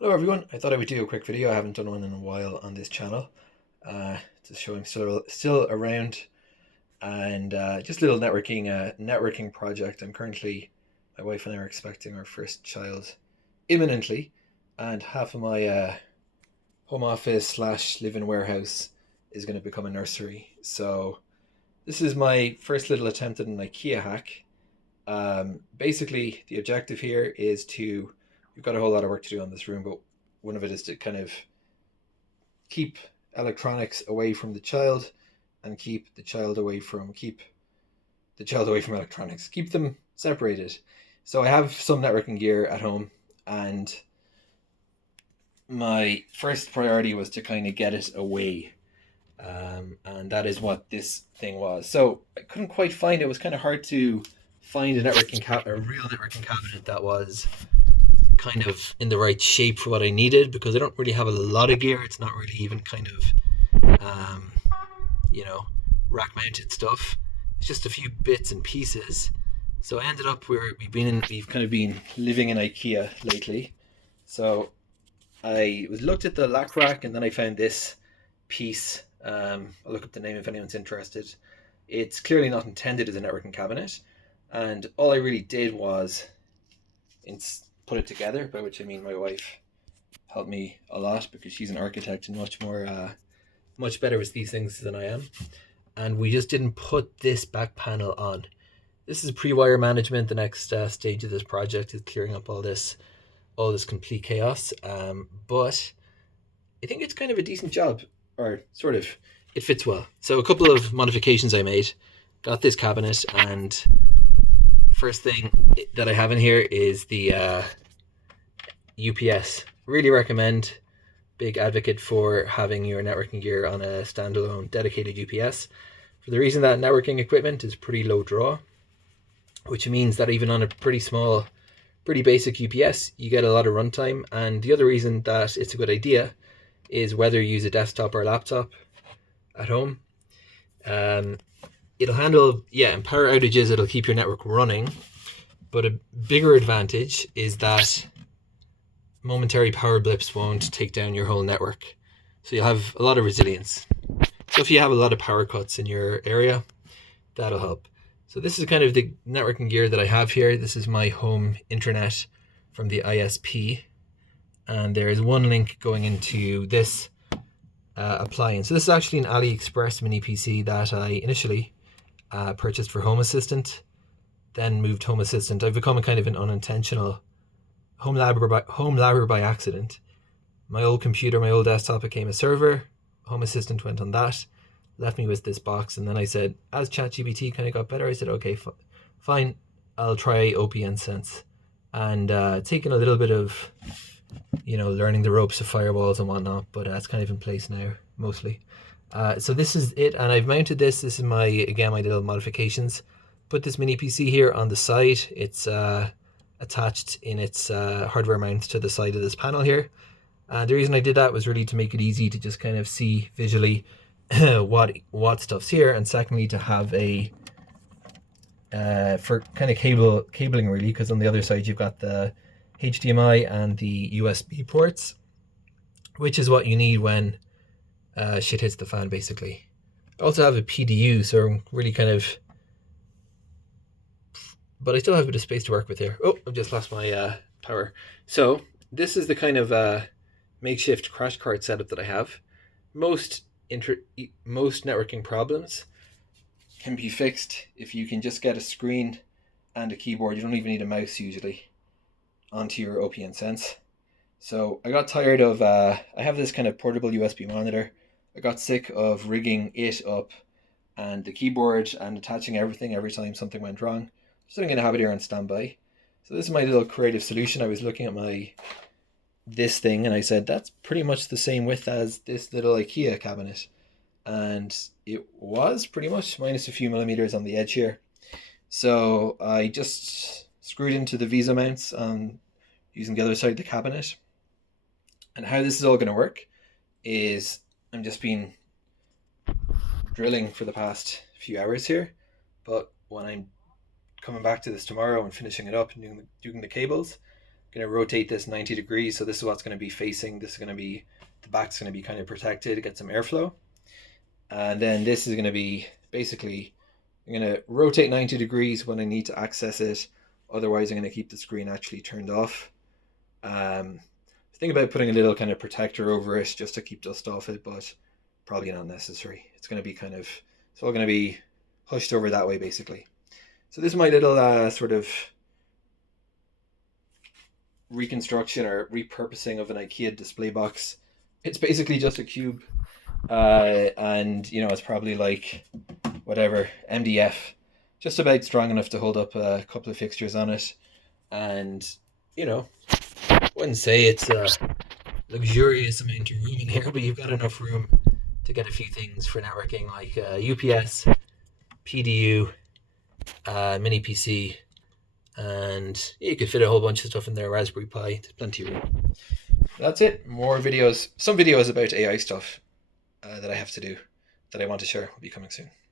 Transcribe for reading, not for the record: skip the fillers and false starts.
Hello everyone, I thought I would do a quick video. I haven't done one in a while on this channel to show I'm still around, and just a little networking project. My wife and I are expecting our first child imminently, and half of my home office slash live-in warehouse is going to become a nursery. So this is my first little attempt at an IKEA hack. Basically, the objective here is to, we've got a whole lot of work to do on this room, but one of it is to kind of keep electronics away from the child and keep the child away from electronics, keep them separated. So I have some networking gear at home, and my first priority was to kind of get it away. And that is what this thing was. So I couldn't quite find it. It was kind of hard to find a real networking cabinet that was kind of in the right shape for what I needed, because I don't really have a lot of gear. It's not really even kind of, you know, rack mounted stuff. It's just a few bits and pieces. So I ended up where we've kind of been living in IKEA lately. So I looked at the lack rack, and then I found this piece. I'll look up the name if anyone's interested. It's clearly not intended as a networking cabinet, and all I really did was put it together, by which I mean my wife helped me a lot because she's an architect and much better with these things than I am. And we just didn't put this back panel on. This is pre-wire management. The next stage of this project is clearing up all this complete chaos. But I think it's kind of a decent job, or sort of, it fits well. So a couple of modifications I made. Got this cabinet, and first thing that I have in here is the UPS. Really recommend, big advocate for having your networking gear on a standalone dedicated UPS, for the reason that networking equipment is pretty low draw, which means that even on a pretty basic UPS, you get a lot of runtime. And the other reason that it's a good idea is whether you use a desktop or a laptop at home. It'll handle, in power outages, it'll keep your network running. But a bigger advantage is that momentary power blips won't take down your whole network. So you'll have a lot of resilience. So if you have a lot of power cuts in your area, that'll help. So this is kind of the networking gear that I have here. This is my home internet from the ISP. And there is one link going into this appliance. So this is actually an AliExpress mini PC that I initially purchased for Home Assistant, then moved Home Assistant. I've become a kind of an unintentional home labber by accident. My old computer, my old desktop became a server. Home Assistant went on that, left me with this box, and then I said, as ChatGPT kind of got better, I said, okay, fine, I'll try OPN Sense. And taking a little bit of, learning the ropes of firewalls and whatnot, but it's kind of in place now, mostly. So this is it, and I've mounted this. This is my little modifications. Put this mini PC here on the side. It's attached in its hardware mount to the side of this panel here. The reason I did that was really to make it easy to just kind of see visually what stuff's here, and secondly to have a for kind of cabling really, because on the other side you've got the HDMI and the USB ports, which is what you need when shit hits the fan, basically. I also have a PDU, so I'm really kind of, but I still have a bit of space to work with here. Oh, I've just lost my power. So this is the kind of makeshift crash cart setup that I have. Most networking problems can be fixed if you can just get a screen and a keyboard. You don't even need a mouse usually onto your OPN Sense. So I got tired of, I have this kind of portable USB monitor. I got sick of rigging it up and the keyboard and attaching everything every time something went wrong. So I'm going to have it here on standby. So this is my little creative solution. I was looking at this thing, and I said, that's pretty much the same width as this little IKEA cabinet. And it was pretty much, minus a few millimeters on the edge here. So I just screwed into the VESA mounts using the other side of the cabinet. And how this is all going to work is I'm just been drilling for the past few hours here. But when I'm coming back to this tomorrow and finishing it up and doing the cables, going to rotate this 90 degrees. So this is what's going to be facing. This is going to be, the back's going to be kind of protected to get some airflow. And then this is going to be basically, I'm going to rotate 90 degrees when I need to access it. Otherwise, I'm going to keep the screen actually turned off. Think about putting a little kind of protector over it just to keep dust off it, but probably not necessary. It's going to be kind of, it's all going to be hushed over that way basically. So this is my little sort of reconstruction or repurposing of an IKEA display box. It's basically just a cube, and you know, it's probably like whatever, MDF, just about strong enough to hold up a couple of fixtures on it. And you know, I wouldn't say it's a luxurious amount of room in here, but you've got enough room to get a few things for networking, like UPS, PDU, mini PC, and you could fit a whole bunch of stuff in there. Raspberry Pi, there's plenty of room. That's it. More videos, some videos about AI stuff that I have to do, that I want to share, will be coming soon.